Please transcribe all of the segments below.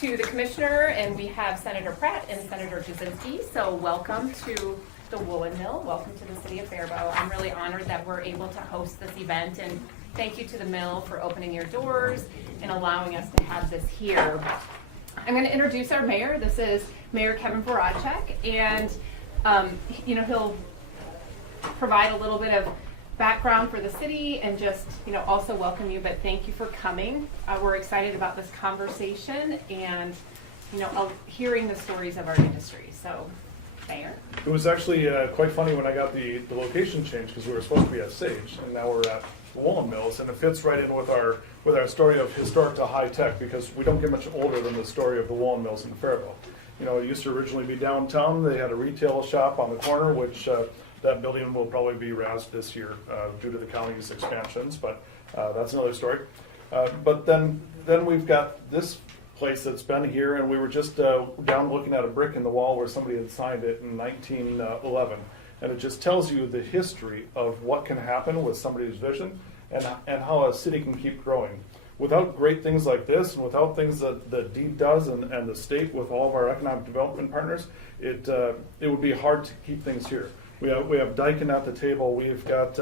to the commissioner, and we have Senator Pratt and Senator Jasinski. So welcome to the Woolen Mill. Welcome to the city of Faribault. I'm really honored that we're able to host this event, and thank you to the mill for opening your doors and allowing us to have this here. I'm going to introduce our mayor. This is Mayor Kevin Voracek, and he'll provide a little bit of background for the city and just also welcome you, but thank you for coming. We're excited about this conversation and hearing the stories of our industry. So Mayor. It was actually quite funny when I got the location change, because we were supposed to be at Sage and now we're at the Woolen Mills, and it fits right in with our story of historic to high tech, because we don't get much older than the story of the Woolen Mills in Faribault. It used to originally be downtown. They had a retail shop on the corner, which that building will probably be razed this year due to the county's expansions, but that's another story. But then we've got this place that's been here, and we were just down looking at a brick in the wall where somebody had signed it in 1911, and it just tells you the history of what can happen with somebody's vision and how a city can keep growing. Without great things like this, and without things that the deed does and the state with all of our economic development partners, it would be hard to keep things here. We have Daikin at the table. We've got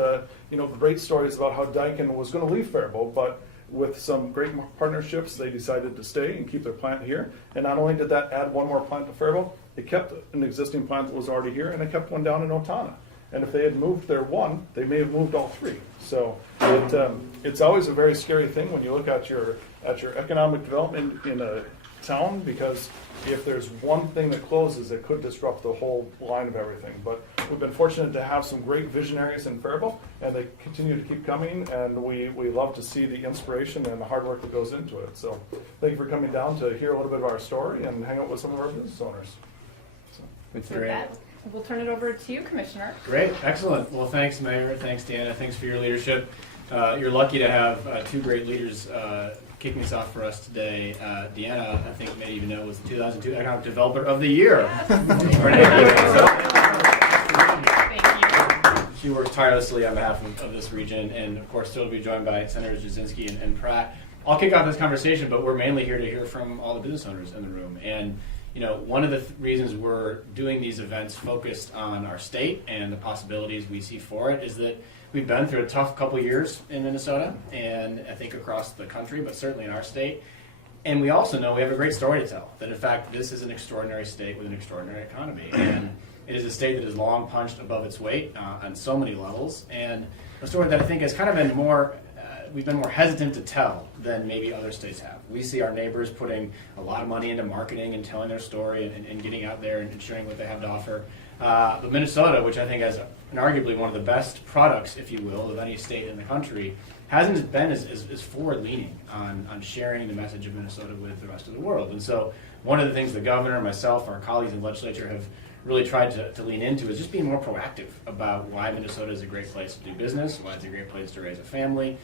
great stories about how Daikin was going to leave Faribault, but with some great partnerships, they decided to stay and keep their plant here. And not only did that add one more plant to Faribault, it kept an existing plant that was already here, and it kept one down in Otana. And if they had moved their one, they may have moved all three. So it's always a very scary thing when you look at your economic development in a town, because if there's one thing that closes, it could disrupt the whole line of everything. But we've been fortunate to have some great visionaries in Faribault, and they continue to keep coming, and we love to see the inspiration and the hard work that goes into it. So thank you for coming down to hear a little bit of our story and hang out with some of our business owners. That's With great. that, we'll turn it over to you, Commissioner. Great, excellent. Well, thanks, Mayor. Thanks, Deanna. Thanks for your leadership. You're lucky to have two great leaders kicking this off for us today. Deanna, I think many of you know, was the 2002 Economic Developer of the Year. Thank you. She works tirelessly on behalf of this region, and of course, still to be joined by Senators Jasinski and Pratt. I'll kick off this conversation, but we're mainly here to hear from all the business owners in the room. And one of the reasons we're doing these events focused on our state and the possibilities we see for it is that we've been through a tough couple years in Minnesota, and I think across the country, but certainly in our state. And we also know we have a great story to tell, that in fact this is an extraordinary state with an extraordinary economy. And it is a state that has long punched above its weight on so many levels, and a story that I think has kind of been we've been more hesitant to tell than maybe other states have. We see our neighbors putting a lot of money into marketing and telling their story and getting out there and sharing what they have to offer. But Minnesota, which I think has arguably one of the best products, if you will, of any state in the country, hasn't been as forward-leaning on sharing the message of Minnesota with the rest of the world. And so one of the things the governor, myself, our colleagues in the legislature have really tried to lean into is just being more proactive about why Minnesota is a great place to do business, why it's a great place to raise a family,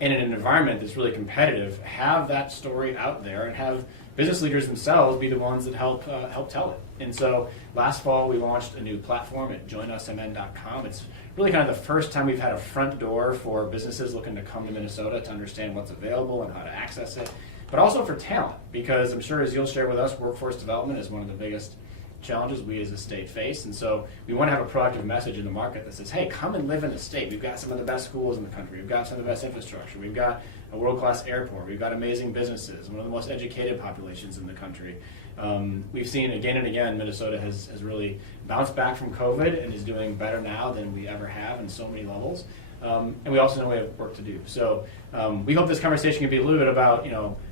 and in an environment that's really competitive, have that story out there and have business leaders themselves be the ones that help tell it. And so last fall we launched a new platform at joinusmn.com. It's really kind of the first time we've had a front door for businesses looking to come to Minnesota to understand what's available and how to access it, but also for talent, because I'm sure, as you'll share with us, workforce development is one of the biggest challenges we as a state face. And so we want to have a proactive message in the market that says, hey, come and live in the state. We've got some of the best schools in the country. We've got some of the best infrastructure. We've got a world-class airport. We've got amazing businesses, one of the most educated populations in the country. We've seen again and again, Minnesota has really bounced back from COVID and is doing better now than we ever have in so many levels. And we also know we have work to do. So we hope this conversation can be a little bit about,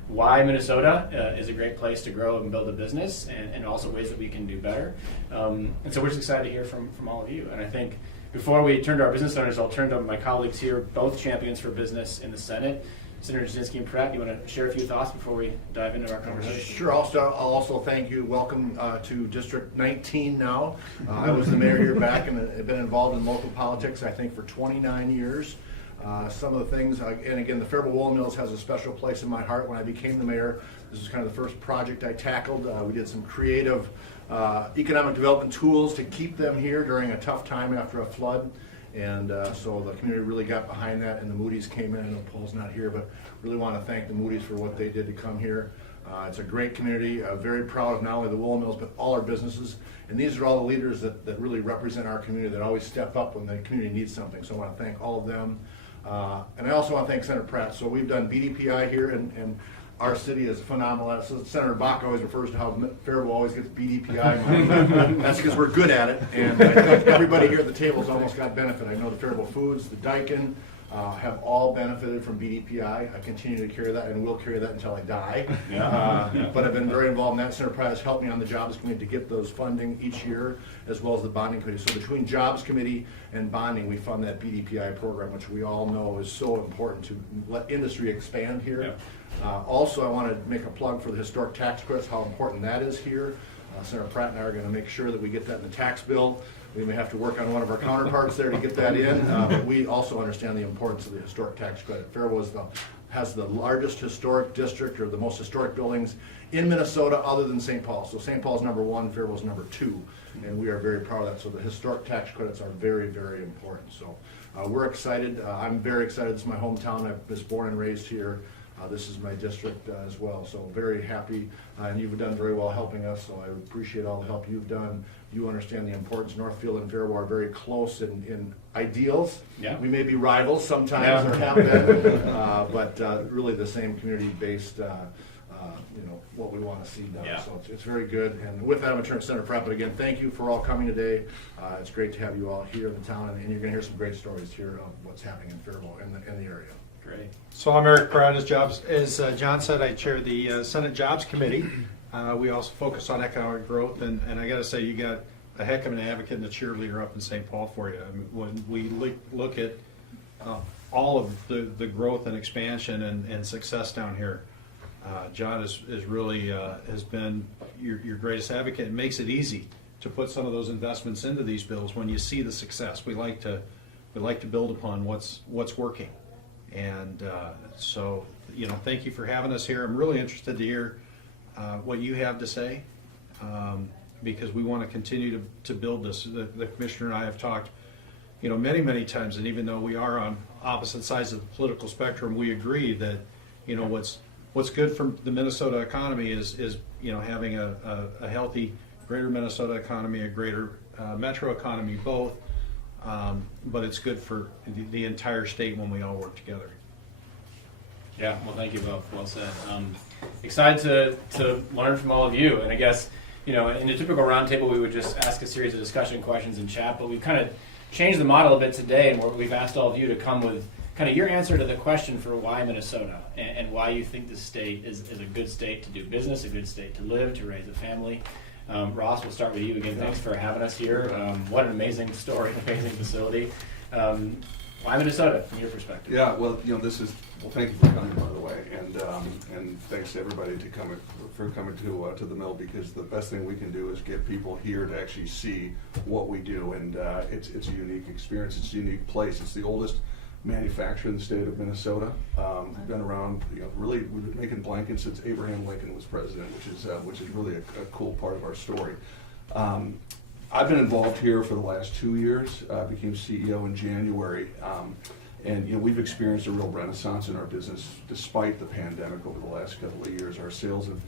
why Minnesota is a great place to grow and build a business, and also ways that we can do better. And so we're just excited to hear from all of you. And I think before we turn to our business owners, I'll turn to my colleagues here, both champions for business in the Senate. Senator Jasinski and Pratt, you want to share a few thoughts before we dive into our conversation? Sure. I'll also thank you. Welcome to District 19 now. I was the mayor here back and have been involved in local politics, I think, for 29 years. Some of the things, and again, the Faribault Woolen Mills has a special place in my heart. When I became the mayor, this was kind of the first project I tackled. We did some creative economic development tools to keep them here during a tough time after a flood. And so the community really got behind that, and the Moody's came in. I know Paul's not here, but really want to thank the Moody's for what they did to come here. It's a great community, very proud of not only the Woolen Mills, but all our businesses. And these are all the leaders that really represent our community, that always step up when the community needs something. So I want to thank all of them. And I also want to thank Senator Pratt. So we've done BDPI here, and our city is phenomenal. So Senator Bach always refers to how Faribault always gets BDPI money. That's because we're good at it. And I think everybody here at the table has almost got benefit. I know the Faribault Foods, the Daikin, have all benefited from BDPI. I continue to carry that and will carry that until I die. But I've been very involved in that. Senator Pratt has helped me on the Jobs Committee to get those funding each year, as well as the Bonding Committee. So between Jobs Committee and bonding, we fund that BDPI program, which we all know is so important to let industry expand here. Also, I want to make a plug for the historic tax credits, how important that is here. Senator Pratt and I are going to make sure that we get that in the tax bill. We may have to work on one of our counterparts there to get that in, but we also understand the importance of the historic tax credit. Faribault has the largest historic district, or the most historic buildings in Minnesota other than St. Paul. So St. Paul's number 1, Faribault's number 2, and we are very proud of that. So the historic tax credits are very, very important. So we're excited. I'm very excited. This is my hometown. I was born and raised here. This is my district as well, so very happy, and you've done very well helping us, so I appreciate all the help you've done. You understand the importance. Northfield and Faribault are very close in ideals. We may be rivals sometimes, or have been, but really the same community-based, what we want to see done. So it's very good. And with that, I'm going to turn to Senator Pratt. But again, thank you for all coming today. It's great to have you all here in the town, and you're going to hear some great stories here of what's happening in Faribault and the area. Great. So I'm Eric Pratt. As John said, I chair the Senate Jobs Committee. We also focus on economic growth, and I got to say, you got a heck of an advocate and a cheerleader up in St. Paul for you. I mean, when we look at all of the growth and expansion and success down here, John is really has been your greatest advocate. It makes it easy to put some of those investments into these bills when you see the success. We like to build upon what's working. And so, thank you for having us here. I'm really interested to hear what you have to say, because we want to continue to build this. The commissioner and I have talked, many, many times, and even though we are on opposite sides of the political spectrum, we agree that, what's good for the Minnesota economy is having a healthy greater Minnesota economy, a greater metro economy, both. But it's good for the entire state when we all work together. Yeah, well, thank you both. Well said. Excited to learn from all of you. And I guess, in a typical roundtable, we would just ask a series of discussion questions and chat, but we've kind of changed the model a bit today, and we've asked all of you to come with kind of your answer to the question for why Minnesota, and why you think this state is a good state to do business, a good state to live, to raise a family. Ross, we'll start with you again. Thanks for having us here. What an amazing story, amazing facility. Why Minnesota, from your perspective? Yeah, well, thank you for coming, by the way, and thanks to everybody for coming to the mill, because the best thing we can do is get people here to actually see what we do, and it's a unique experience. It's a unique place. It's the oldest manufacturer in the state of Minnesota. We've been around, really, we've been making blankets since Abraham Lincoln was president, which is really a cool part of our story. I've been involved here for the last 2 years. I became CEO in January, and we've experienced a real renaissance in our business despite the pandemic over the last couple of years. Our sales have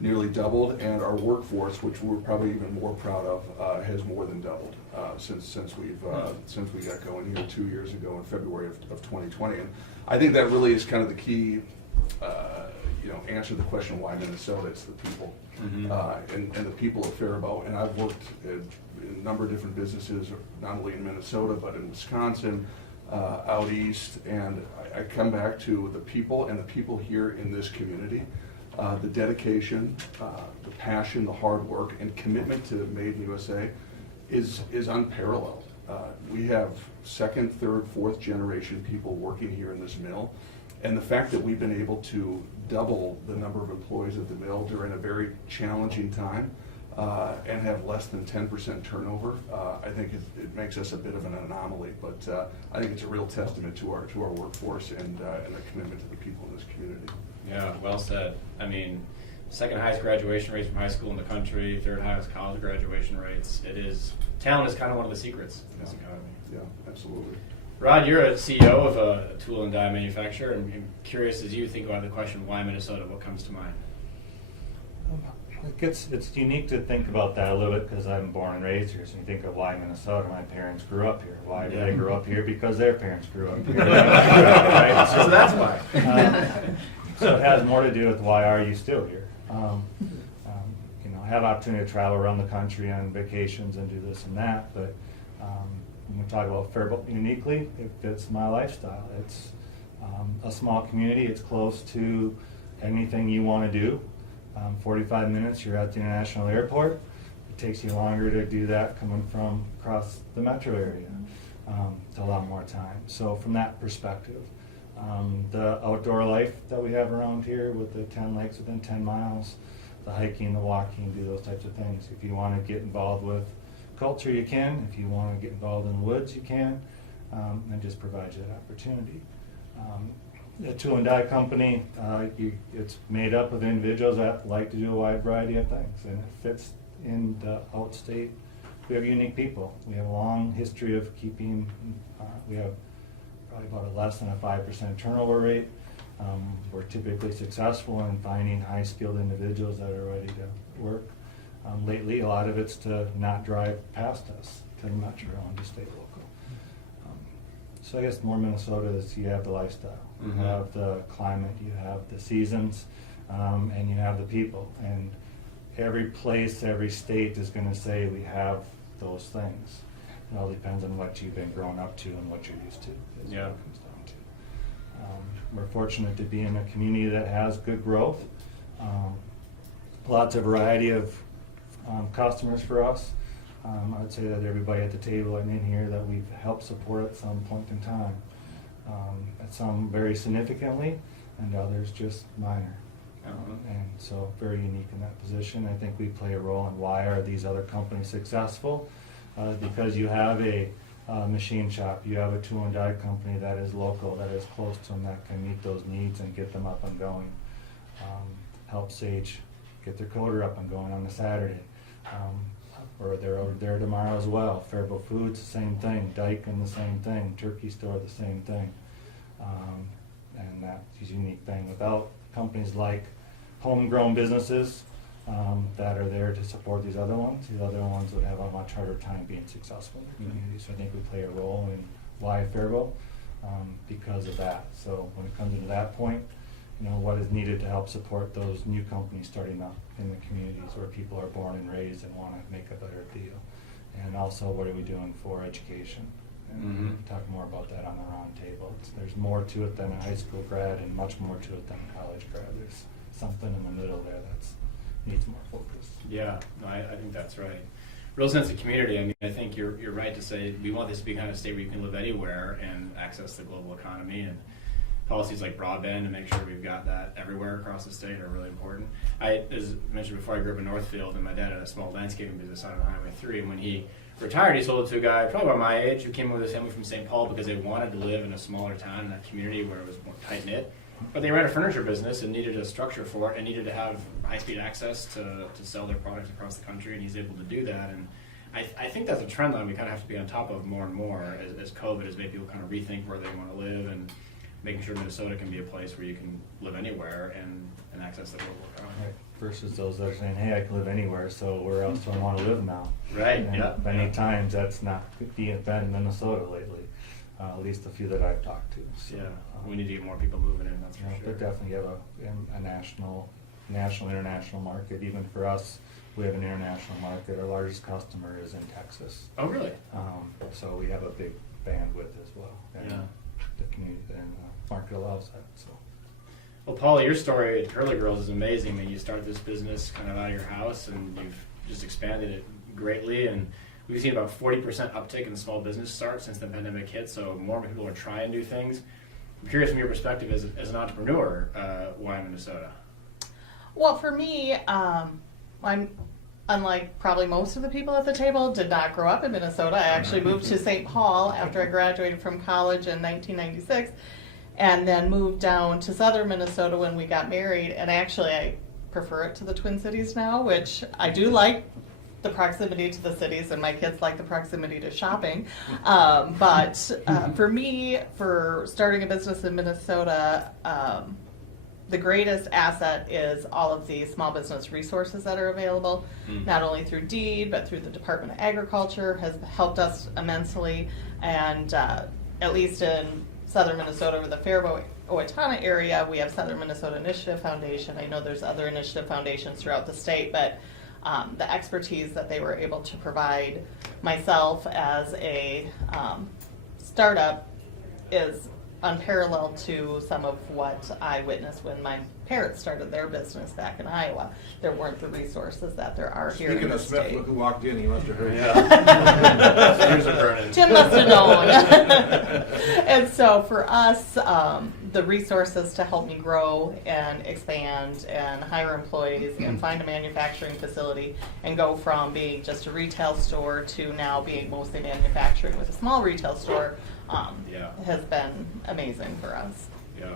nearly doubled, and our workforce, which we're probably even more proud of, has more than doubled since we got going here 2 years ago in February of 2020. And I think that really is kind of the key. Answer to the question why Minnesota. It's the people, and the people of Faribault. And I've worked in a number of different businesses, not only in Minnesota but in Wisconsin, out east. And I come back to the people, and the people here in this community, the dedication, the passion, the hard work, and commitment to Made in USA is unparalleled. We have second, third, fourth generation people working here in this mill. And the fact that we've been able to double the number of employees at the mill during a very challenging time and have less than 10% turnover, I think it makes us a bit of an anomaly. But I think it's a real testament to our workforce and the commitment to the people in this community. Yeah, well said. I mean, second highest graduation rates from high school in the country, third highest college graduation rates. Talent is kind of one of the secrets in this economy. Yeah, absolutely. Rod, you're a CEO of a tool and die manufacturer, and I'm curious, as you think about the question, why Minnesota, what comes to mind? It's unique to think about that a little bit because I'm born and raised here. So you think of why Minnesota. My parents grew up here. Why did they grow up here? Because their parents grew up here. Right? So that's why. So it has more to do with why are you still here? You know, I have opportunity to travel around the country on vacations and do this and that, but when we talk about Faribault uniquely, it fits my lifestyle. It's a small community. It's close to anything you want to do. 45 minutes, you're at the international airport. It takes you longer to do that coming from across the metro area. It's a lot more time. So from that perspective, the outdoor life that we have around here with the 10 lakes within 10 miles, the hiking, the walking, do those types of things. If you want to get involved with culture, you can. If you want to get involved in the woods, you can. And just provides you that opportunity. The Tool and Die Company, it's made up of individuals that like to do a wide variety of things, and it fits in the outstate. We have unique people. We have a long history of keeping, we have probably about a less than a 5% turnover rate. We're typically successful in finding high-skilled individuals that are ready to work. Lately, a lot of it's to not drive past us to the metro and to stay local. So I guess more Minnesota is you have the lifestyle, you have the climate, you have the seasons, and you have the people. And every place, every state is going to say we have those things. It all depends on what you've been growing up to and what you're used to. Is Yeah. what it comes down to. We're fortunate to be in a community that has good growth. Lots of variety of customers for us. I would say that everybody at the table and in here that we've helped support at some point in time. At some very significantly, and others just minor. And so very unique in that position. I think we play a role in why are these other companies successful? Because you have a machine shop, you have a tool and die company that is local, that is close to them, that can meet those needs and get them up and going. Help Sage get their coder up and going on a Saturday. Or they're over there tomorrow as well. Faribault Foods, the same thing. Daikin, the same thing. Turkey Store, the same thing. And that's a unique thing. Without companies like homegrown businesses that are there to support these other ones would have a much harder time being successful in their community. So I think we play a role in why Faribault because of that. So when it comes into that point, you know, what is needed to help support those new companies starting up in the communities where people are born and raised and want to make a better deal. And also, what are we doing for education? And we'll talk more about that on the round table. There's more to it than a high school grad and much more to it than a college grad. There's something in the middle there that needs more focus. Yeah, no, I think that's right. Real sense of community. I mean, I think you're right to say we want this to be kind of a state where you can live anywhere and access the global economy, and policies like broadband to make sure we've got that everywhere across the state are really important. As mentioned before, I grew up in Northfield, and my dad had a small landscaping business out on Highway 3, and when he retired, he sold it to a guy probably about my age who came with his family from St. Paul because they wanted to live in a smaller town in that community where it was more tight-knit. But they ran a furniture business and needed a structure for it and needed to have high-speed access to sell their products across the country, and he's able to do that. And I think that's a trend line we kind of have to be on top of more and more as COVID has made people kind of rethink where they want to live, and making sure Minnesota can be a place where you can live anywhere and access the global economy. Right. Versus those that are saying, hey, I can live anywhere, so where else do I want to live now? Right, And yeah. many times that's not been in Minnesota lately, at least a few that I've talked to. So, Yeah, we need to get more people moving in, that's for yeah, sure. but definitely have a national, international market. Even for us, we have an international market. Our largest customer is in Texas. Oh, really? So we have a big bandwidth as well. And Yeah. the community and market allows that. So. Well, Paula, your story at Curly Girls is amazing. I mean, you started this business kind of out of your house, and you've just expanded it greatly. And we've seen about 40% uptick in small business starts since the pandemic hit. So more people are trying new things. I'm curious from your perspective as an entrepreneur, why Minnesota? Well, for me, I'm unlike probably most of the people at the table, did not grow up in Minnesota. I actually moved to St. Paul after I graduated from college in 1996, and then moved down to southern Minnesota when we got married. And actually, I prefer it to the Twin Cities now, which I do like the proximity to the cities, and my kids like the proximity to shopping. But for me, for starting a business in Minnesota, the greatest asset is all of the small business resources that are available, not only through DEED, but through the Department of Agriculture has helped us immensely. And at least in southern Minnesota or the Faribault Owatonna area, we have Southern Minnesota Initiative Foundation. I know there's other initiative foundations throughout the state, but the expertise that they were able to provide myself as a startup is unparalleled to some of what I witnessed when my parents started their business back in Iowa. There weren't the resources that there are here Speaking in the of Smith, state. look who walked in, he must have heard. Ears are burning. Tim must have known. And so for us, the resources to help me grow and expand and hire employees and find a manufacturing facility and go from being just a retail store to now being mostly manufacturing with a small retail store has been amazing for us. Yeah.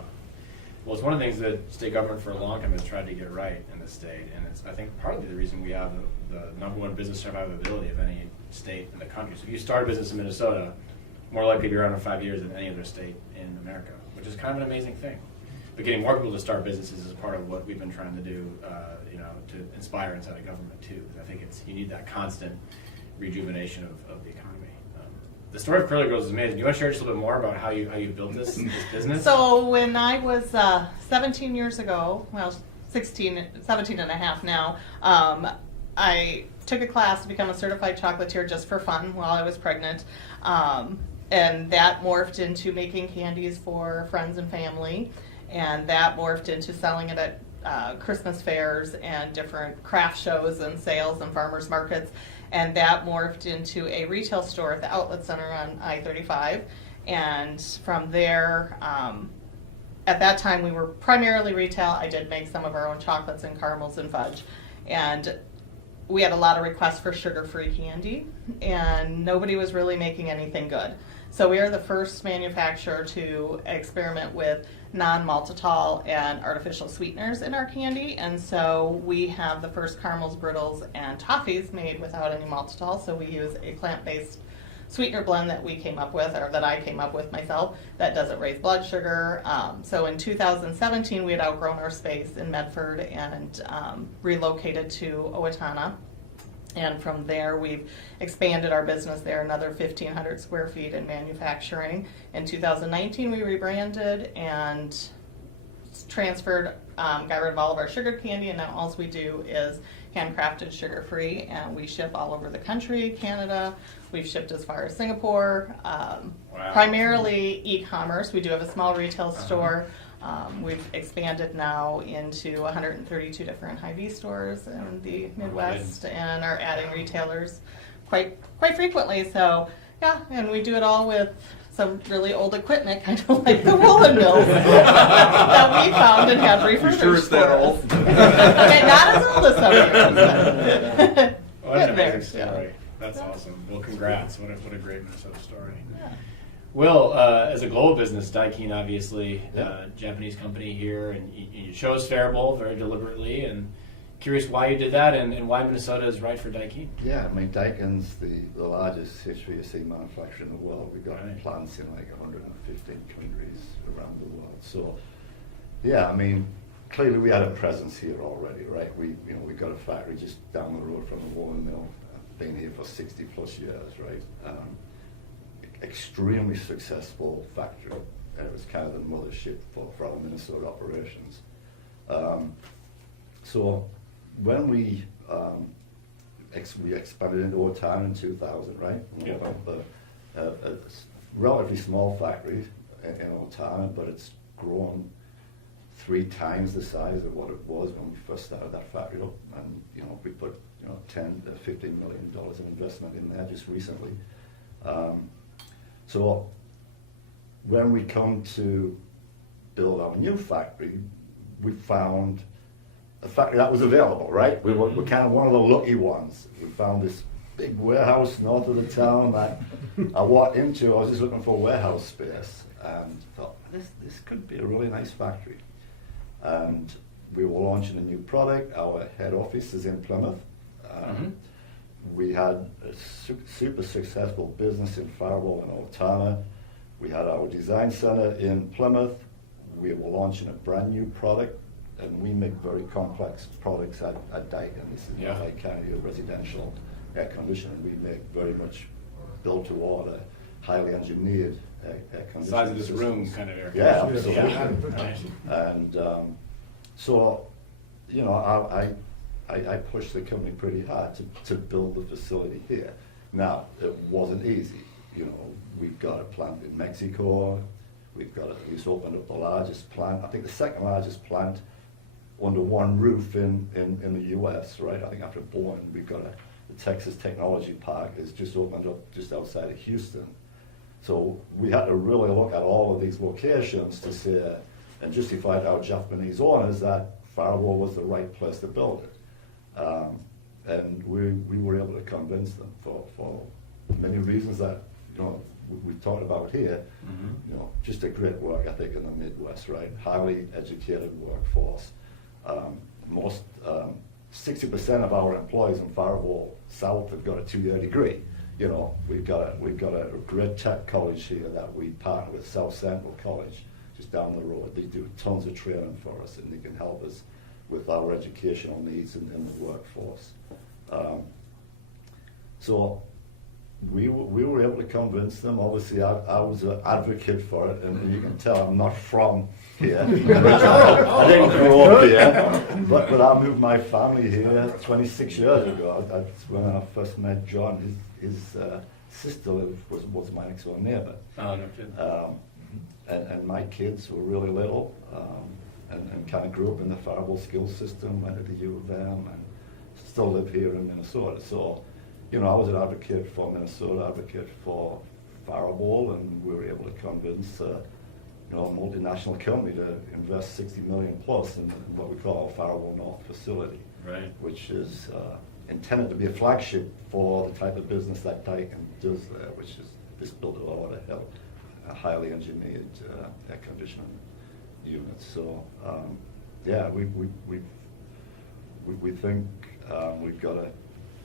Well, it's one of the things that state government for a long time has tried to get right in the state, and it's, I think, partly the reason we have the number one business survivability of any state in the country. So if you start a business in Minnesota, more likely to be around for 5 years than any other state in America, which is kind of an amazing thing. But getting more people to start businesses is part of what we've been trying to do, to inspire inside of government too. I think you need that constant rejuvenation of the economy. The story of Curly Girls is amazing. Do you want to share just a little bit more about how you built this business? So when I was 17 years ago, well, 17 and a half now, I took a class to become a certified chocolatier just for fun while I was pregnant. And that morphed into making candies for friends and family. And that morphed into selling it at Christmas fairs and different craft shows and sales and farmers markets. And that morphed into a retail store at the outlet center on I-35. And from there, at that time we were primarily retail. I did make some of our own chocolates and caramels and fudge. And we had a lot of requests for sugar-free candy, and nobody was really making anything good. So we are the first manufacturer to experiment with non-maltitol and artificial sweeteners in our candy, and so we have the first caramels, brittles, and toffees made without any maltitol. So we use a plant-based sweetener blend that we came up with, or that I came up with myself, that doesn't raise blood sugar. So in 2017, we had outgrown our space in Medford and relocated to Owatonna. And from there, we've expanded our business there another 1,500 square feet in manufacturing. In 2019, we rebranded and transferred, got rid of all of our sugar candy, and now all we do is handcrafted sugar-free, and we ship all over the country, Canada. We've shipped as far as Singapore, primarily e-commerce. We do have a small retail store. We've expanded now into 132 different Hy-Vee stores in the Midwest and are adding retailers quite frequently. So yeah, and we do it all with some really old equipment, kind of like the woolen mills that we found and had refurbished. You sure it's that old? Okay, not as old as some years. Well, that's an amazing story. That's awesome. Well, congrats. What a great Minnesota story. Yeah. Will, as a global business, Daikin obviously, Japanese company here, and you chose Faribault very deliberately, and curious why you did that and why Minnesota is right for Daikin. Yeah, I mean, Daikin's the largest HVAC manufacturer in the world. We've got plants in like 115 countries around the world. So, yeah, I mean, clearly we had a presence here already, right? We got a factory just down the road from the Woolen Mill. Been here for 60 plus years, right? Extremely successful factory. It was kind of the mothership for our Minnesota operations. So when we expanded into Owatonna in 2000, right? Yep. A relatively small factory in Owatonna, but it's grown 3 times the size of what it was when we first started that factory up. And we put $10 to $15 million of investment in there just recently. So when we come to build our new factory, we found a factory that was available, right? We're kind of one of the lucky ones. We found this big warehouse north of the town that I walked into. I was just looking for warehouse space and thought, this could be a really nice factory. And we were launching a new product. Our head office is in Plymouth. We had a super successful business in Faribault and Owatonna. We had our design center in Plymouth. we were launching a brand new product, and we make very complex products at Daikin. This is Yeah. not like kind of your residential air conditioning. We make very much built to order, highly engineered air conditioning. Size of this systems. room kind of air Yeah, conditioning. absolutely. Yeah. And so, you know, I pushed the company pretty hard to build the facility here. Now, it wasn't easy. You know, we've got a plant in Mexico. We've opened up the largest plant, I think the second largest plant under one roof in the US, right? I think after Boeing, we've got the Texas Technology Park is just opened up just outside of Houston. So we had to really look at all of these locations to say, and justify to our Japanese owners that Faribault was the right place to build it. And we were able to convince them for many reasons that, you know, we talked about here. Mm-hmm. You know, just a great work ethic in the Midwest, right? Highly educated workforce. 60% of our employees in Faribault South have got a 2-year degree. You know, we've got a great tech college here that we partner with, South Central College, just down the road. They do tons of training for us, and they can help us with our educational needs in the workforce. So we were able to convince them. Obviously, I was an advocate for it, and you can tell I'm not from here. I didn't grow up here, but I moved my family here 26 years ago. That's when I first met John. His sister was my next door neighbor. Oh, no kidding. And my kids were really little, and kind of grew up in the Faribault school system, went to the U of M, and still live here in Minnesota. So, you know, I was an advocate for Minnesota, advocate for Faribault, and we were able to convince you know, a multinational company to invest $60 million plus in what we call our Faribault North facility, Right. which is intended to be a flagship for the type of business that Daikin does there, which is this built to order, a highly engineered air conditioning unit. So yeah, we think we've got a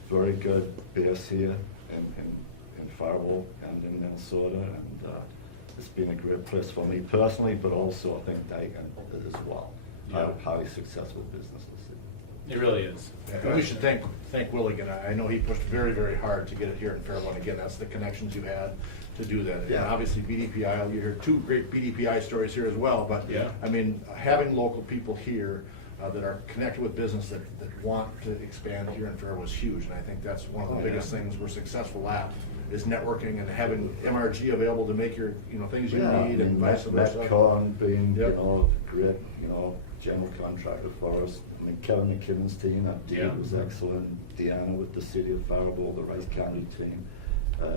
very good base here in Faribault and in Minnesota, and it's been a great place for me personally, but also I think Daikin as well. Yeah. Highly successful businesses. It really is. And we should thank Willie again. I know he pushed very, very hard to get it here in Faribault. Again, that's the connections you had to do that. Yeah. And obviously BDPI, you hear two great BDPI stories here as well, but Yeah. I mean, having local people here that are connected with business that want to expand here in Faribault is huge, and I think that's one of the biggest things we're successful at, is networking and having MRG available to make your, you know, things you need and vice versa. Metcon being, Yep. you know, great, you know, general contractor for us. I mean, Kevin McKinnon's team at D Yeah. was excellent. Deanna with the city of Faribault, the Rice County team,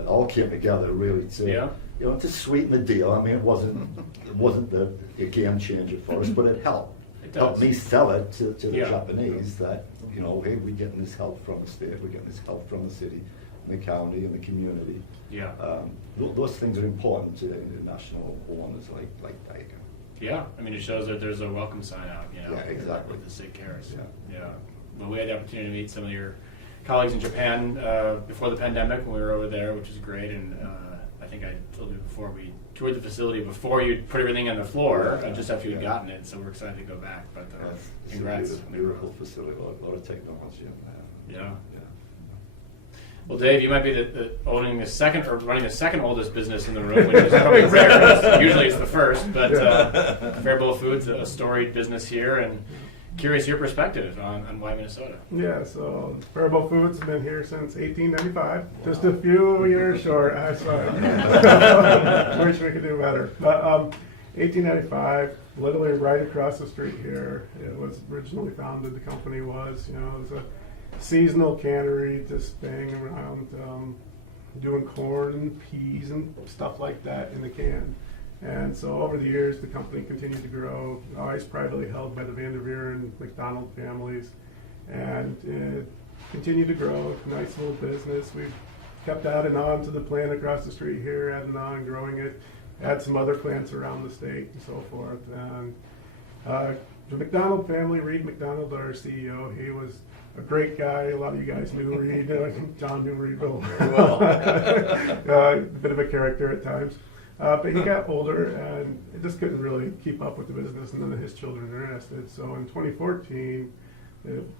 all came together really to, Yeah. you know, to sweeten the deal. I mean, it wasn't a game changer for us, but it helped. It Helped does. me sell it to the Yeah. Japanese that, you know, hey, we're getting this help from the state, we're getting this help from the city, and the county, and the community. Yeah. Those things are important to the international owners like Daikin. Yeah, I mean, it shows that there's a welcome sign out, you know. Yeah, exactly. With the state cares. Yeah. Yeah. Well, we had the opportunity to meet some of your colleagues in Japan before the pandemic when we were over there, which is great. And I think I told you before, we toured the facility before you put everything on the floor, just after you'd gotten it. So we're excited to go back. But It's congrats. a beautiful facility, a lot of technology in there. Yeah. Yeah. Well, Dave, you might be running the second oldest business in the room, which is probably rare. Usually it's the first, but Faribault Foods, a storied business here, and curious your perspective on why Minnesota. Yeah, so Faribault Foods has been here since 1895. Just a few years short. I sorry. Wish we could do better. But 1895, literally right across the street here. It was originally founded. The company was, you know, it was a seasonal cannery, just banging around, doing corn and peas and stuff like that in the can. And so over the years, the company continued to grow, always privately held by the Vanderveer and McDonald families, and it continued to grow. Nice little business. We've kept adding on to the plant across the street here, adding on, growing it, add some other plants around the state and so forth. And the McDonald family, Reed McDonald, our CEO, he was a great guy. A lot of you guys knew Reed. John knew Reed very well. A bit of a character at times. But he got older and just couldn't really keep up with the business, and none of his children are interested. So in 2014,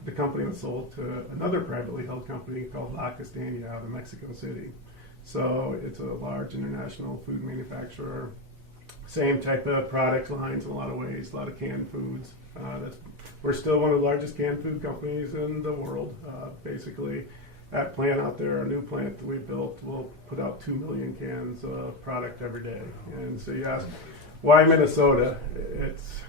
the company was sold to another privately held company called La Castania out of Mexico City. So it's a large international food manufacturer. Same type of product lines in a lot of ways, a lot of canned foods. We're still one of the largest canned food companies in the world. Basically, that plant out there, our new plant that we built, will put out 2 million cans of product every day. And so you ask, why Minnesota? It's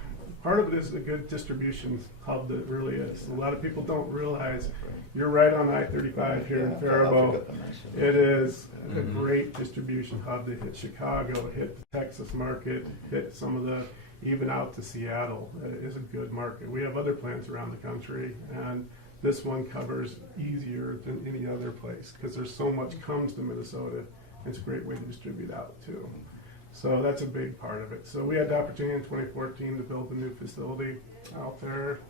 part of it is a good distribution hub that really is. A lot of people don't realize you're right on I-35 here in Faribault. It is a great distribution hub. They hit Chicago, hit the Texas market, hit some of the, even out to Seattle. It is a good market. We have other plants around the country, and this one covers easier than any other place because there's so much comes to Minnesota. It's a great way to distribute out too. So that's a big part of it. So we had the opportunity in 2014 to build a new facility out there,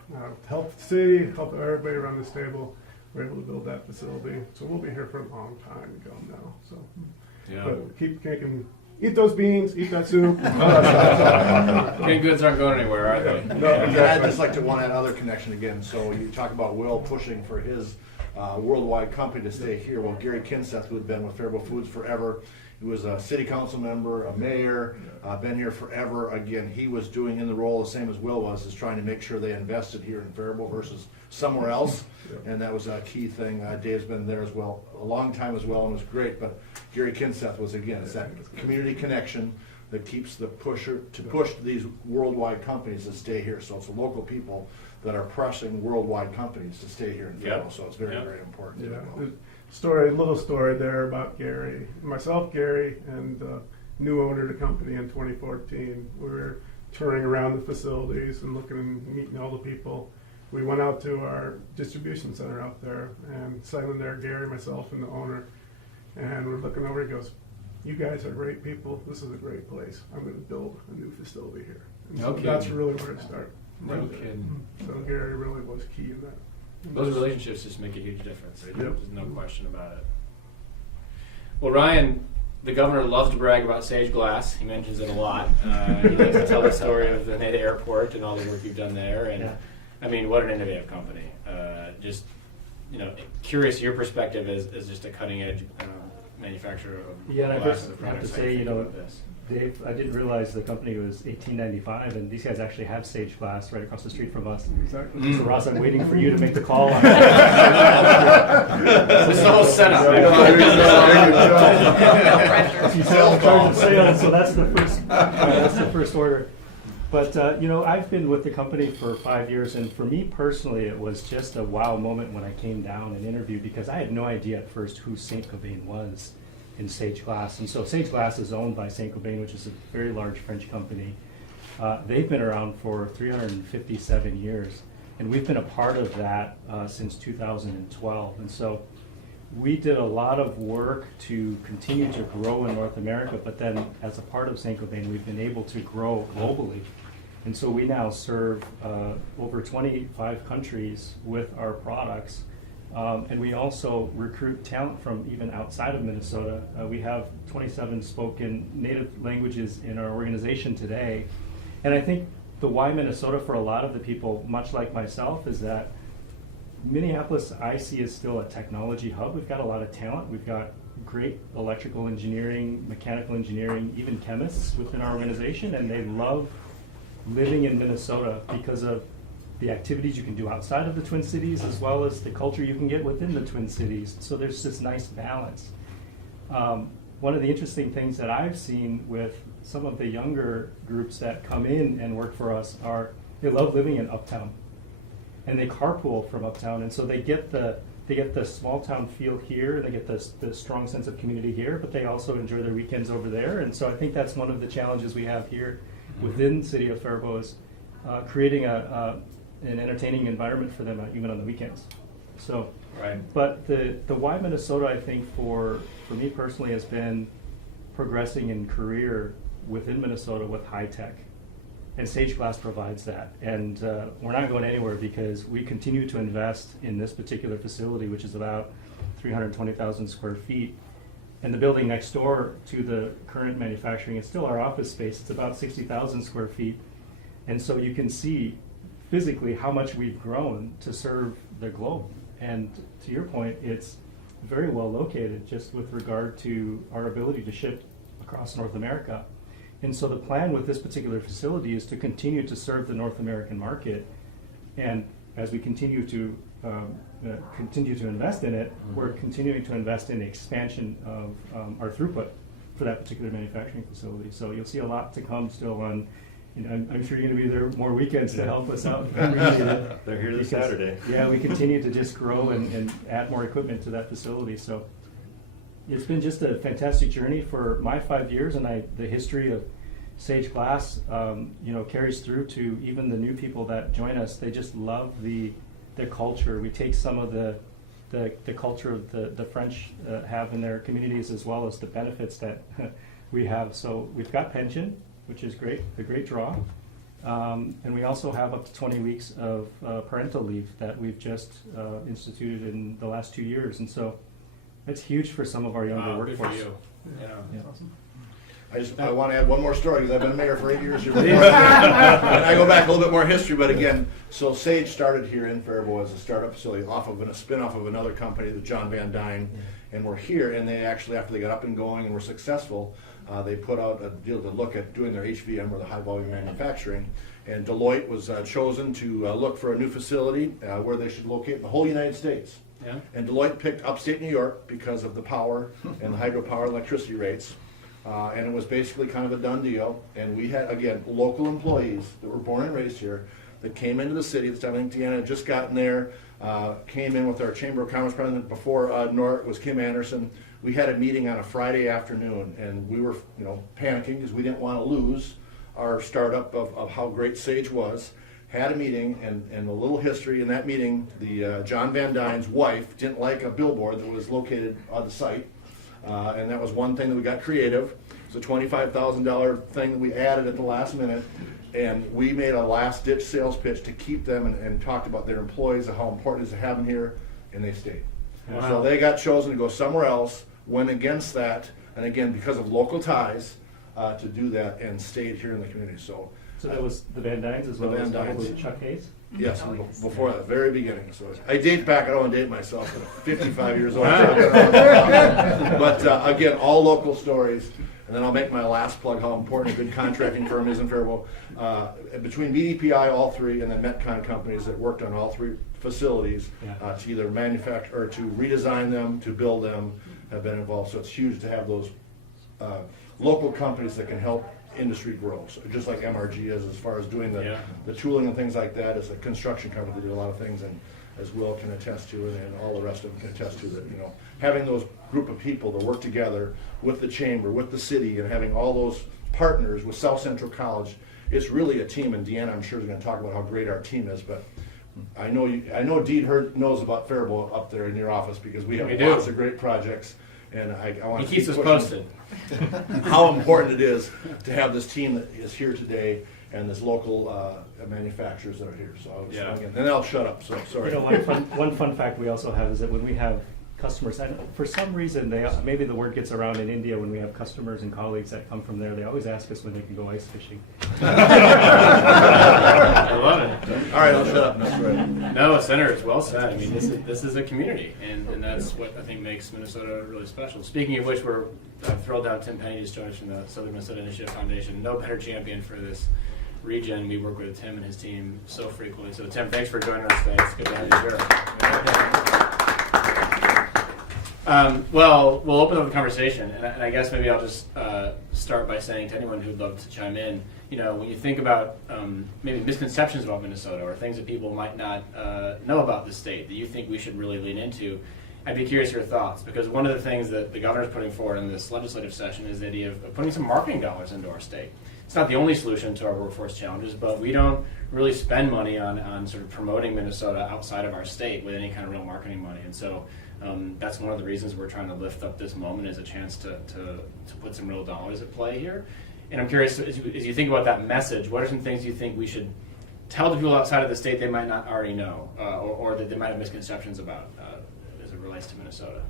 help the city, help everybody around this table. We're able to build that facility. So we'll be here for a long time ago now. So, Yeah. but keep making, eat those beans, eat that soup. Canned goods aren't going anywhere, are they? No, And I'd just like to want another connection again. So you talk about Will pushing for his worldwide company to stay here. Well, Gary Kinseth, who had been with Faribault Foods forever, he was a city council member, a mayor, been here forever. Again, he was doing in the role the same as Will was, is trying to make sure they invested here in Faribault versus somewhere else. And that was a key thing. Dave's been there as well, a long time as well, and was great. But Gary Kinseth was, again, it's that community connection that keeps the pusher to push these worldwide companies to stay here. So it's the local people that are pressing worldwide companies to stay here in Faribault. So it's very, very important. Yeah, as well. a little story there about Gary. Myself, Gary, and new owner of the company in 2014. We were touring around the facilities and looking and meeting all the people. We went out to our distribution center out there and sat in there, Gary, myself, and the owner. And we're looking over, he goes, "You guys are great people. This is a great place. I'm going to build a new facility here." And so Okay. that's really where it started. No kidding. So Gary really was key in that. Those relationships just make a huge difference. Yep. There's no question about it. Well, Ryan, the governor loves to brag about Sage Glass. He mentions it a lot. He likes to tell the story of the Nada Airport and all the work you've done there. And I mean, what an innovative company. Just, curious your perspective as just a cutting edge manufacturer of Yeah, and I glass just and have products. to How do say, you think about this? Dave, I didn't realize the company was 1895, and these guys actually have Sage Glass right across the street from us. Exactly. So Ross, I'm waiting for you to make the call. On This is the whole setup. You sell in charge of sales, so that's the first order. But I've been with the company for 5 years, and for me personally, it was just a wow moment when I came down and interviewed, because I had no idea at first who Saint Gobain was in Sage Glass. And so Sage Glass is owned by Saint Gobain, which is a very large French company. They've been around for 357 years, and we've been a part of that since 2012. And so we did a lot of work to continue to grow in North America, but then as a part of Saint Gobain, we've been able to grow globally. And so we now serve over 25 countries with our products. And we also recruit talent from even outside of Minnesota. We have 27 spoken native languages in our organization today. And I think the why Minnesota for a lot of the people, much like myself, is that Minneapolis I see is still a technology hub. We've got a lot of talent. We've got great electrical engineering, mechanical engineering, even chemists within our organization, and they love living in Minnesota because of the activities you can do outside of the Twin Cities, as well as the culture you can get within the Twin Cities. So there's this nice balance. One of the interesting things that I've seen with some of the younger groups that come in and work for us are they love living in Uptown, and they carpool from Uptown, and so they get the small town feel here, and they get the strong sense of community here, but they also enjoy their weekends over there. And so I think that's one of the challenges we have here within the city of Faribault is creating an entertaining environment for them, even on the weekends. So, Right. But the why Minnesota, I think, for me personally, has been progressing in career within Minnesota with high tech. And Sage Glass provides that. And we're not going anywhere because we continue to invest in this particular facility, which is about 320,000 square feet. And the building next door to the current manufacturing is still our office space. It's about 60,000 square feet. And so you can see physically how much we've grown to serve the globe. And to your point, it's very well located just with regard to our ability to ship across North America. And so the plan with this particular facility is to continue to serve the North American market. And as we continue to invest in it, we're continuing to invest in expansion of our throughput for that particular manufacturing facility. So you'll see a lot to come still on. I'm sure you're going to be there more weekends to help us out. They're here this Because, Saturday. Yeah, we continue to just grow and add more equipment to that facility. So it's been just a fantastic journey for my 5 years, and the history of Sage Glass, carries through to even the new people that join us. They just love the culture. We take some of the culture of the French have in their communities, as well as the benefits that we have. So we've got pension, which is great, a great draw. And we also have up to 20 weeks of parental leave that we've just instituted in the last 2 years. And so it's huge for some of our younger Good workforce. for you. Yeah. Yeah. I want to add one more story because I've been mayor for 8 years here. And I go back a little bit more history, but again, so Sage started here in Faribault as a startup facility off of a spin-off of another company, the John Van Dyne, and we're here. And they actually, after they got up and going and were successful, they put out a deal to look at doing their HVM, or the high volume manufacturing. And Deloitte was chosen to look for a new facility where they should locate in the whole United States. Yeah. And Deloitte picked upstate New York because of the power and the hydropower electricity rates. And it was basically kind of a done deal. And we had, again, local employees that were born and raised here that came into the city. This time, I think Deanna had just gotten there, came in with our Chamber of Commerce president before Nort was Kim Anderson. We had a meeting on a Friday afternoon, and we were, panicking because we didn't want to lose our startup of how great Sage was. Had a meeting, and a little history in that meeting, the John Van Dyne's wife didn't like a billboard that was located on the site. And that was one thing that we got creative. It's a $25,000 thing that we added at the last minute. And we made a last-ditch sales pitch to keep them and talked about their employees and how important it is to have them here, and they stayed. Wow. So they got chosen to go somewhere else, went against that, and again, because of local ties, to do that, and stayed here in the community. So that was the Van Dynes as The well Van as Dynes. probably Chuck Hayes? yes, before that, very beginning. So I date back, I don't want to date myself, but I'm 55 years old. But again, all local stories. And then I'll make my last plug how important a good contracting firm is in Faribault. Between BDPI, all three, and then Metcon companies that worked on all three facilities to either manufacture or to redesign them, to build them, have been involved. So it's huge to have those local companies that can help industry grow. So just like MRG is as far as doing the tooling and things like that. As a construction company, they do a lot of things, and as Will can attest to, and all the rest of them can attest to, that having those group of people that work together with the chamber, with the city, and having all those partners with South Central College, it's really a team. And Deanna, I'm sure, is going to talk about how great our team is. But I know Deed knows about Faribault up there in your office, because we have lots of great projects. And I want He to keeps us posted. how important it is to have this team that is here today, and this local manufacturers that are here. So again, then I'll shut up. So sorry. One fun fact we also have is that when we have customers, and for some reason maybe the word gets around in India, when we have customers and colleagues that come from there, they always ask us when they can go ice fishing. I love it. All right, I'll shut up. That's right. No, Senator, it's well said. I mean, this is a community, and that's what I think makes Minnesota really special. Speaking of which, we're thrilled to have Tim Penny just join us from the Southern Minnesota Initiative Foundation. No better champion for this region. We work with Tim and his team so frequently. So, Tim, thanks for joining us today. It's good to have you here. Well, we'll open up the conversation, and I guess maybe I'll just start by saying to anyone who'd love to chime in, when you think about maybe misconceptions about Minnesota, or things that people might not know about the state that you think we should really lean into, I'd be curious your thoughts, because one of the things that the governor's putting forward in this legislative session is the idea of putting some marketing dollars into our state. It's not the only solution to our workforce challenges, but we don't really spend money on sort of promoting Minnesota outside of our state with any kind of real marketing money. And so that's one of the reasons we're trying to lift up this moment as a chance to put some real dollars at play here. And I'm curious, as you think about that message, what are some things you think we should tell the people outside of the state they might not already know, or that they might have misconceptions about as it relates to Minnesota?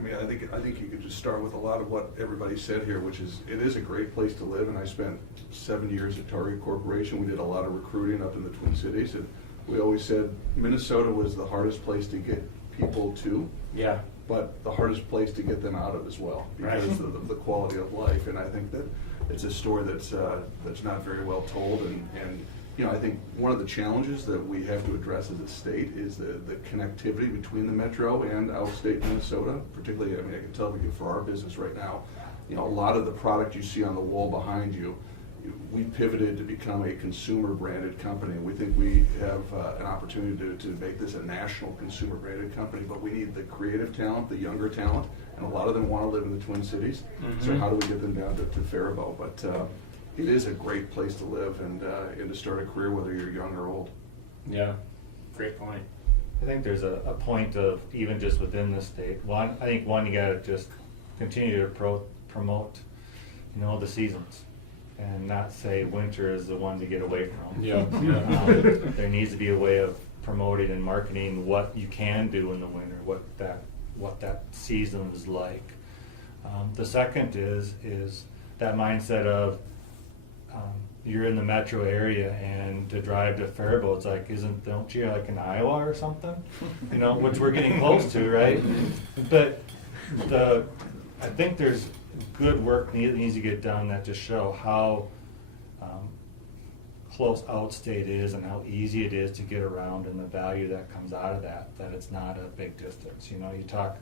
I mean, I think you could just start with a lot of what everybody said here, which is, it is a great place to live, and I spent 7 years at Target Corporation. We did a lot of recruiting up in the Twin Cities, and we always said Minnesota was the hardest place to get people to, Yeah. but the hardest place to get them out of as well, because Right. of the quality of life. And I think that it's a story that's not very well told, and you know, I think one of the challenges that we have to address as a state is the connectivity between the metro and outstate Minnesota. Particularly, I mean, I can tell you for our business right now, you know, a lot of the product you see on the wall behind you, we pivoted to become a consumer branded company. We think we have an opportunity to make this a national consumer branded company, but we need the creative talent, the younger talent, and a lot of them want to live in the Twin Cities. So how do we get them down to Faribault? But it is a great place to live and to start a career, whether you're young or old. Yeah. Great point. I think there's a point of, even just within the state, I think you gotta just continue to promote, you know, the seasons, and not say winter is the one to get away from. Yeah. There needs to be a way of promoting and marketing what you can do in the winter, what that season is like. The second is that mindset of, you're in the metro area, and to drive to Faribault, it's like, don't you like in Iowa or something? You know, which we're getting close to, right? But I think there's good work needs to get done that just show how close outstate is and how easy it is to get around, and the value that comes out of that it's not a big distance. You know, you talk,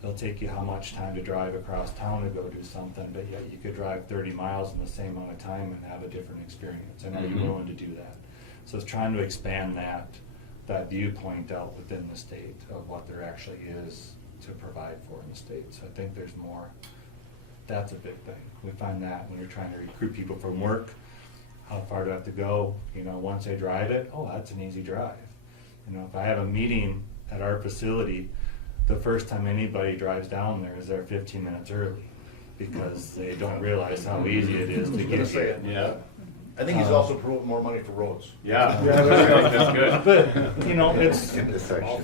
it'll take you how much time to drive across town to go do something, but yet you could drive 30 miles in the same amount of time and have a different experience. And are you willing to do that? So it's trying to expand that viewpoint out within the state of what there actually is to provide for in the state. So I think there's more. That's a big thing. We find that when you're trying to recruit people from work, how far do I have to go? You know, once they drive it, that's an easy drive. You know, if I have a meeting at our facility, the first time anybody drives down there is there 15 minutes early, because they don't realize how easy it is to get there. Yeah. I think he's also promoting more money for roads. Yeah. That's good. But, you know, it's Intersection.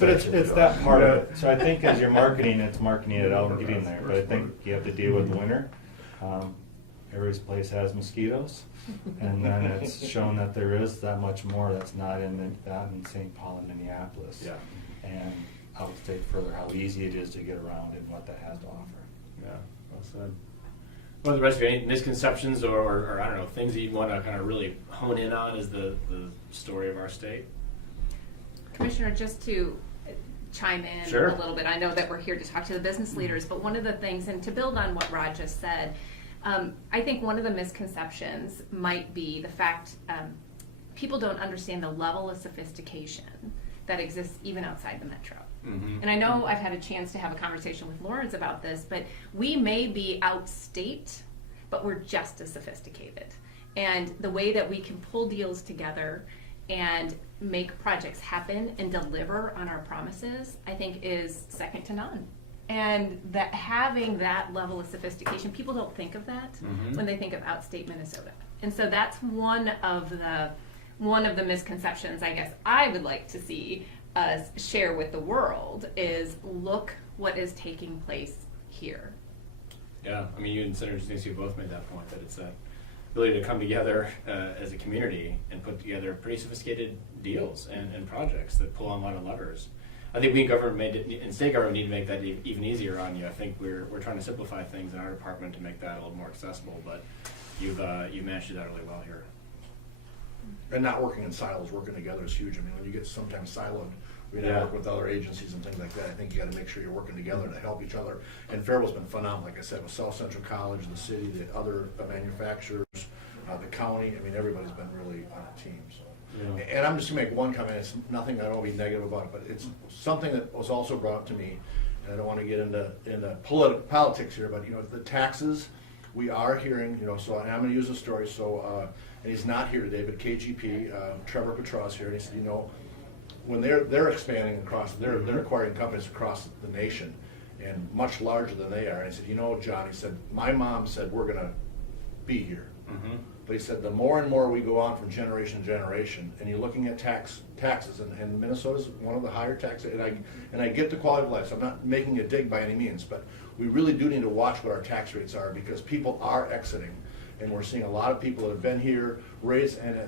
But it's that part of it. So I think as you're marketing, it's marketing it out and getting there. But I think you have to deal with winter. Every place has mosquitoes, and then it's shown that there is that much more that's not in St. Paul and Minneapolis. Yeah. And outstate further how easy it is to get around and what that has to offer. Yeah. Well said. Well, the rest of you, any misconceptions or I don't know, things that you want to kind of really hone in on as the story of our state? Commissioner, just to chime in Sure. a little bit, I know that we're here to talk to the business leaders, but one of the things, and to build on what Rod just said, I think one of the misconceptions might be the fact people don't understand the level of sophistication that exists even outside the metro. Mm-hmm. And I know I've had a chance to have a conversation with Lawrence about this, but we may be outstate, but we're just as sophisticated. And the way that we can pull deals together and make projects happen and deliver on our promises, I think is second to none. And that having that level of sophistication, people don't think of that when they think of outstate Minnesota. And so that's one of the misconceptions I guess I would like to see us share with the world is look what is taking place here. Yeah, I mean, you and Senator Jasinski both made that point, that it's that ability to come together as a community and put together pretty sophisticated deals and projects that pull on a lot of levers. I think we in government and state government need to make that even easier on you. I think we're trying to simplify things in our department to make that a little more accessible, but you've managed to do that really well here. And not working in silos, working together is huge. I mean, when you get sometimes siloed, we work with other agencies and things like that. I think you got to make sure you're working together to help each other. And Faribault's been phenomenal, like I said, with South Central College, the city, the other manufacturers, the county. I mean, everybody's been really on a team. So. Yeah. And I'm just gonna make one comment. It's nothing, I don't want to be negative about it, but it's something that was also brought up to me. And I don't want to get into politics here, but you know, the taxes we are hearing. You know, so and I'm going to use a story. So and he's not here today, but KGP, Trevor Petras here, and he said, you know, when they're expanding across, they're acquiring companies across the nation, and much larger than they are. And he said, you know, John, he said, my mom said we're going to be here. But he said the more and more we go on from generation to generation, and you're looking at taxes, and Minnesota's one of the higher taxes, and I get the quality of life, so I'm not making a dig by any means, but we really do need to watch what our tax rates are, because people are exiting, and we're seeing a lot of people that have been here, raised, and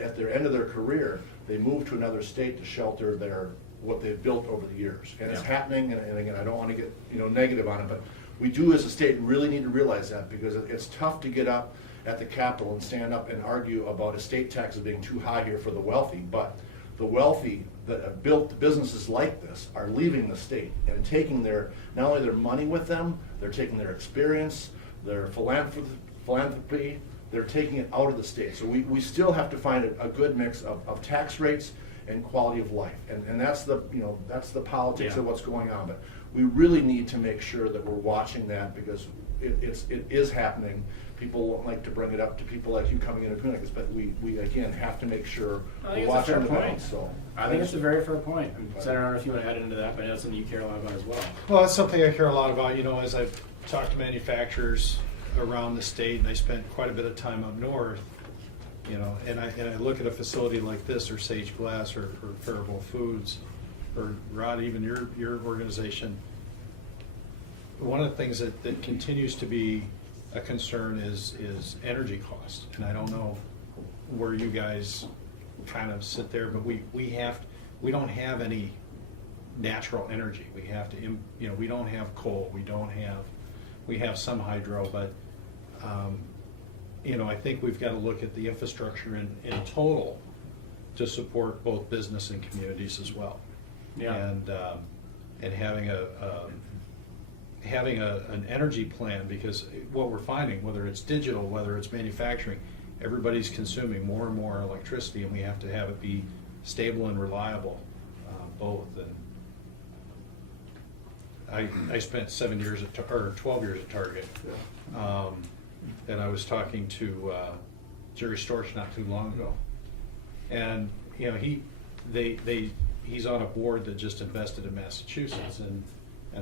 at their end of their career, they move to another state to shelter what they've built over the years. And it's happening, and again, I don't want to get negative on it, but we do as a state really need to realize that, because it's tough to get up at the Capitol and stand up and argue about estate taxes being too high here for the wealthy, but the wealthy that have built businesses like this are leaving the state and taking not only their money with them, they're taking their experience, their philanthropy, they're taking it out of the state. So we still have to find a good mix of tax rates and quality of life, and that's the politics of what's going on. But we really need to make sure that we're watching that, because it is happening. People won't like to bring it up to people like you coming into clinics, but we again have to make sure we're watching the balance. So I think it's a very fair point. Senator, I don't know if you want to add into that, but I know it's something you care a lot about as well. Well, it's something I care a lot about, as I've talked to manufacturers around the state, and I spent quite a bit of time up north, and I look at a facility like this, or Sage Glass, or Faribault Foods, or Rod, even your organization. One of the things that continues to be a concern is energy cost, and I don't know where you guys kind of sit there, but we don't have any natural energy. We have to, we don't have coal. We have some hydro, but I think we've got to look at the infrastructure in total to support both business and communities as well. Yeah. And having an energy plan, because what we're finding, whether it's digital, whether it's manufacturing, everybody's consuming more and more electricity, and we have to have it be stable and reliable, both. And I spent 12 years at Target, and I was talking to Jerry Storch not too long ago, and he's on a board that just invested in Massachusetts, and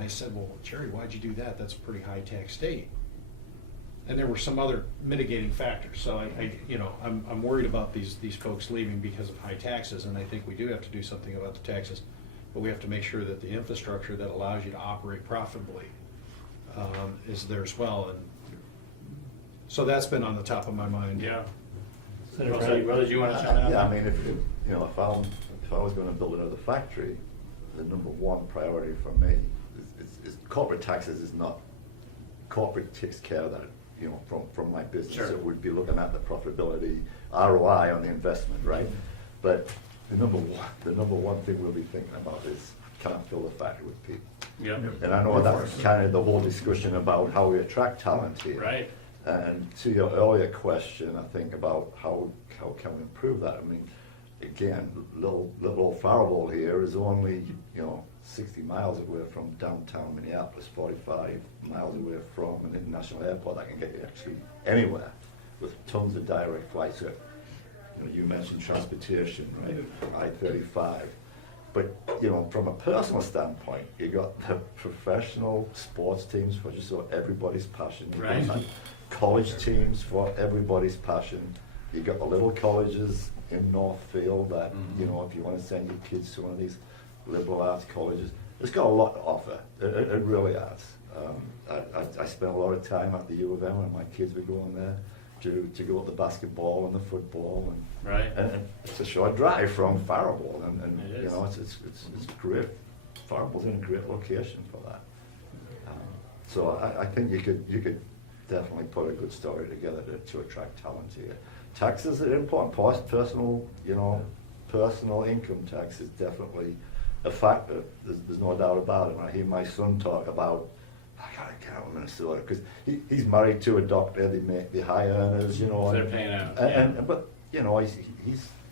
I said, well, Jerry, why'd you do that? That's a pretty high-tax state. And there were some other mitigating factors. So I'm worried about these folks leaving because of high taxes, and I think we do have to do something about the taxes. But we have to make sure that the infrastructure that allows you to operate profitably is there as well. And so that's been on the top of my mind. Yeah. Senator Pratt, brothers, you want to chime in? Yeah, I mean, if I was going to build another factory, the number one priority for me is corporate taxes is not, corporate takes care of that, from my business. Sure. So we'd be looking at the profitability, ROI on the investment, right? But the number one thing we'll be thinking about is, can I fill the factory with people? Yeah. And I know that's kind of the whole discussion about how we attract talent here. Right. And to your earlier question, I think about how can we improve that? I mean, again, little old Faribault here is only 60 miles away from downtown Minneapolis, 45 miles away from an international airport that can get you actually anywhere with tons of direct flights. So, you mentioned transportation, right? I-35. But, from a personal standpoint, you got the professional sports teams for just so everybody's passion. You Right. got college teams for everybody's passion. You got the little colleges in Northfield that, if you want to send your kids to one of these liberal arts colleges, it's got a lot to offer. It really has. I spent a lot of time at the U of M when my kids were going there to go at the basketball and the football, and it's a short drive from Faribault, and It is. it's great. Faribault's in a great location for that. So I think you could definitely put a good story together to attract talent here. Taxes are important. Personal income tax is definitely a factor. There's no doubt about it. I hear my son talk about, I gotta count in Minnesota, because he's married to a doctor. They make the high earners, So they're paying out. But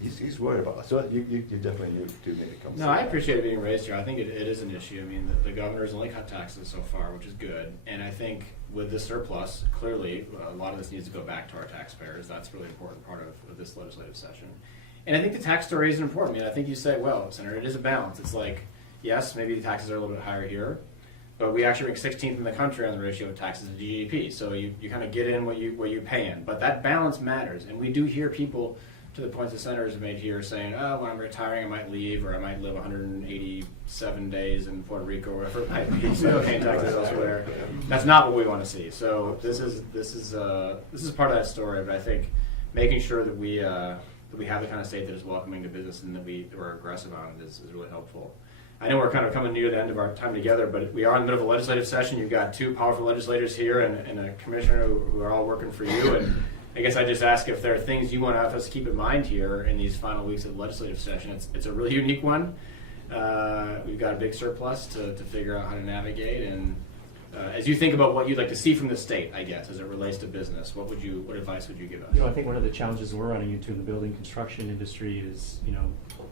he's worried about that. So you definitely do need to come. No, I appreciate it being raised here. I think it is an issue. I mean, the governor's only cut taxes so far, which is good. And I think with this surplus, clearly, a lot of this needs to go back to our taxpayers. That's a really important part of this legislative session. And I think the tax story is important. I mean, I think you say, well, Senator, it is a balance. It's like, yes, maybe the taxes are a little bit higher here, but we actually rank 16th in the country on the ratio of taxes to GDP. So you kind of get in what you pay in. But that balance matters. And we do hear people, to the points the senators have made here, saying, oh, when I'm retiring, I might leave, or I might live 187 days in Puerto Rico, or wherever it might be, so paying taxes elsewhere. That's not what we want to see. So this is part of that story. But I think making sure that we have the kind of state that is welcoming to business and that we're aggressive on it is really helpful. I know we're kind of coming near the end of our time together, but we are in the middle of a legislative session. You've got two powerful legislators here and a commissioner who are all working for you. And I guess I just ask if there are things you want to have us keep in mind here in these final weeks of the legislative session. It's a really unique one. We've got a big surplus to figure out how to navigate. And as you think about what you'd like to see from the state, I guess, as it relates to business, what advice would you give us? I think one of the challenges we're running into in the building construction industry is,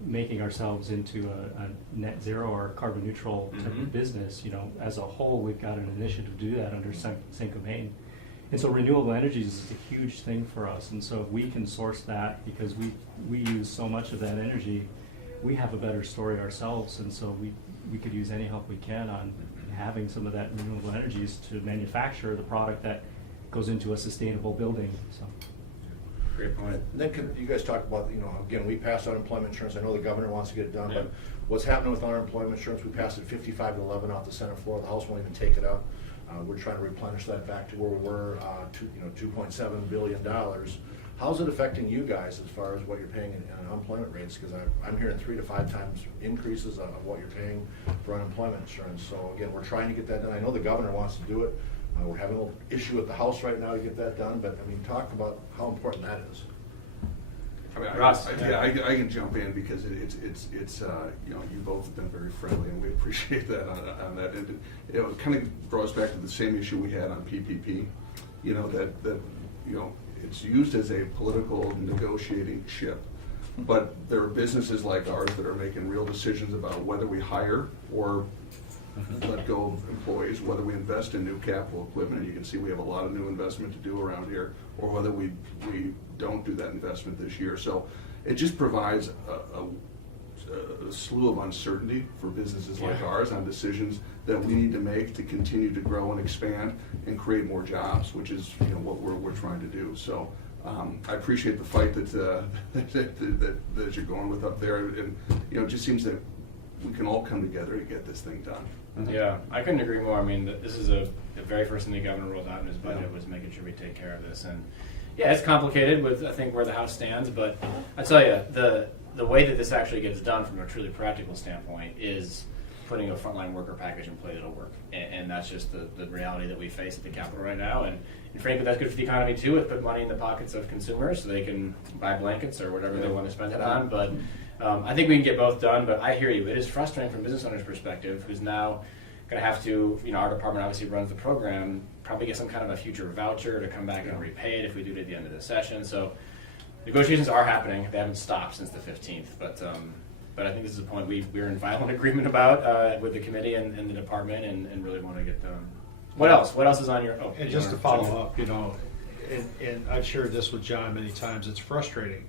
making ourselves into a net zero or carbon neutral type of business. As a whole, we've got an initiative to do that under Saint-Gobain. And so renewable energies is a huge thing for us. And so if we can source that, because we use so much of that energy, we have a better story ourselves. And so we could use any help we can on having some of that renewable energies to manufacture the product that goes into a sustainable building. So. Great point. And then you guys talk about, again, we passed unemployment insurance. I know the governor wants to get it done, but what's happening with unemployment insurance, we passed it 55-11 off the Senate floor. The House won't even take it up. We're trying to replenish that back to where we were, $2.7 billion. How's it affecting you guys as far as what you're paying in unemployment rates? Because I'm hearing 3 to 5 times increases of what you're paying for unemployment insurance. So again, we're trying to get that done. I know the governor wants to do it. We're having a little issue with the House right now to get that done. But talk about how important that is. Ross. I can jump in because it's you both have been very friendly and we appreciate that on that. And it kind of draws back to the same issue we had on PPP. That it's used as a political negotiating chip. But there are businesses like ours that are making real decisions about whether we hire or let go of employees, whether we invest in new capital equipment, and you can see we have a lot of new investment to do around here, or whether we don't do that investment this year. So it just provides a slew of uncertainty for businesses like ours on decisions that we need to make to continue to grow and expand and create more jobs, which is what we're trying to do. So I appreciate the fight that you're going with up there, and it just seems that we can all come together to get this thing done. Yeah, I couldn't agree more. This is the very first thing the governor rolled out in his budget was making sure we take care of this. And yeah, it's complicated with, I think, where the House stands, but I tell you, the way that this actually gets done from a truly practical standpoint is putting a frontline worker package in play that'll work. And that's just the reality that we face at the Capitol right now. And frankly, that's good for the economy too. It put money in the pockets of consumers so they can buy blankets or whatever they want to spend it on. But I think we can get both done, but I hear you. It is frustrating from a business owner's perspective, who's now going to have to, our department obviously runs the program, probably get some kind of a future voucher to come back and repay it if we do it at the end of the session. So negotiations are happening. They haven't stopped since the 15th, but I think this is a point we're in violent agreement about with the committee and the department and really want to get done. What else? What else is on your? And just to follow up, and I've shared this with John many times, it's frustrating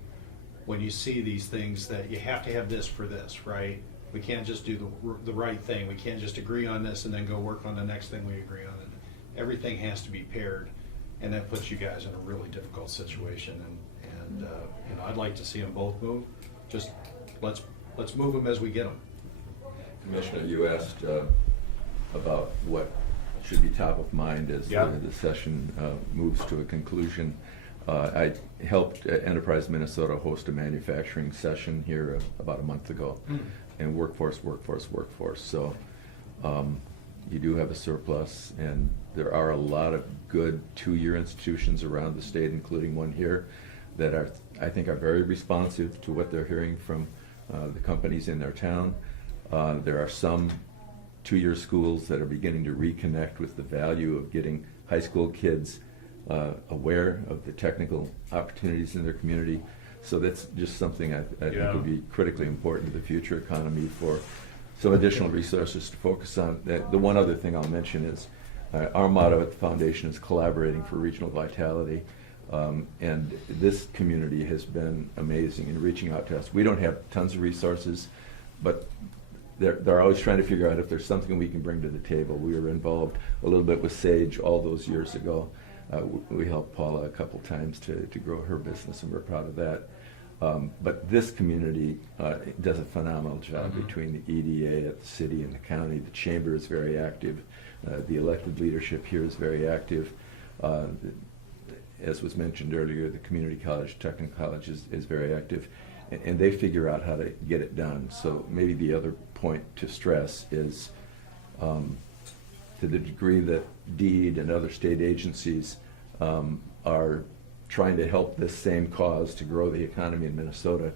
when you see these things that you have to have this for this, right? We can't just do the right thing. We can't just agree on this and then go work on the next thing we agree on. And everything has to be paired, and that puts you guys in a really difficult situation. And I'd like to see them both move. Just let's move them as we get them. Commissioner, you asked about what should be top of mind as the session moves to a conclusion. I helped Enterprise Minnesota host a manufacturing session here about a month ago, and workforce. So you do have a surplus, and there are a lot of good two-year institutions around the state, including one here, that I think are very responsive to what they're hearing from the companies in their town. There are some two-year schools that are beginning to reconnect with the value of getting high school kids aware of the technical opportunities in their community. So that's just something I think would be critically important to the future economy for some additional resources to focus on. The one other thing I'll mention is our motto at the foundation is collaborating for regional vitality. And this community has been amazing in reaching out to us. We don't have tons of resources, but they're always trying to figure out if there's something we can bring to the table. We were involved a little bit with Sage all those years ago. We helped Paula a couple times to grow her business, and we're proud of that. But this community does a phenomenal job between the EDA at the city and the county. The chamber is very active. The elected leadership here is very active. As was mentioned earlier, the community college, technical college is very active. And they figure out how to get it done. So maybe the other point to stress is to the degree that DEED and other state agencies are trying to help this same cause to grow the economy in Minnesota,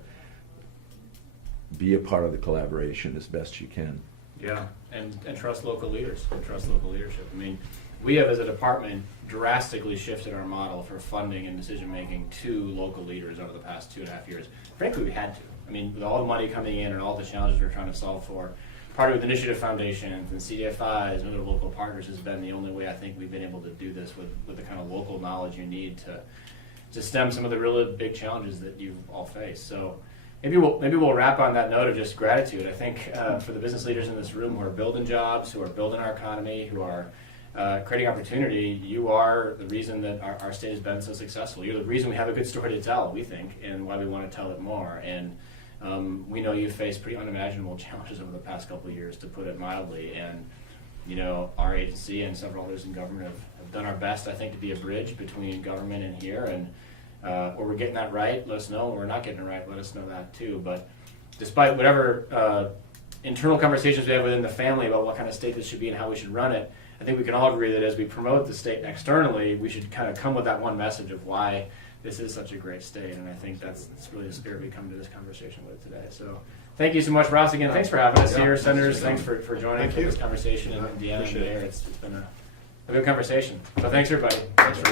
be a part of the collaboration as best you can. Yeah, and trust local leaders, and trust local leadership. I mean, we have as a department drastically shifted our model for funding and decision making to local leaders over the past 2.5 years. Frankly, we had to. I mean, with all the money coming in and all the challenges we're trying to solve for, partnered with initiative foundations and CDFIs and other local partners has been the only way I think we've been able to do this with the kind of local knowledge you need to stem some of the really big challenges that you've all faced. So maybe we'll wrap on that note of just gratitude. I think for the business leaders in this room who are building jobs, who are building our economy, who are creating opportunity, you are the reason that our state has been so successful. You're the reason we have a good story to tell, we think, and why we want to tell it more. And we know you've faced pretty unimaginable challenges over the past couple of years, to put it mildly. And you know, our agency and several others in government have done our best, I think, to be a bridge between government and here. And where we're getting that right, let us know. When we're not getting it right, let us know that too. But despite whatever internal conversations we have within the family about what kind of state this should be and how we should run it, I think we can all agree that as we promote the state externally, we should kind of come with that one message of why this is such a great state. And I think that's really the spirit we come to this conversation with today. So thank you so much, Ross. Again, thanks for having us here. Senators, thanks for joining for this conversation. And Deanna and Mayor, it's been a good conversation. So thanks, everybody. Thanks for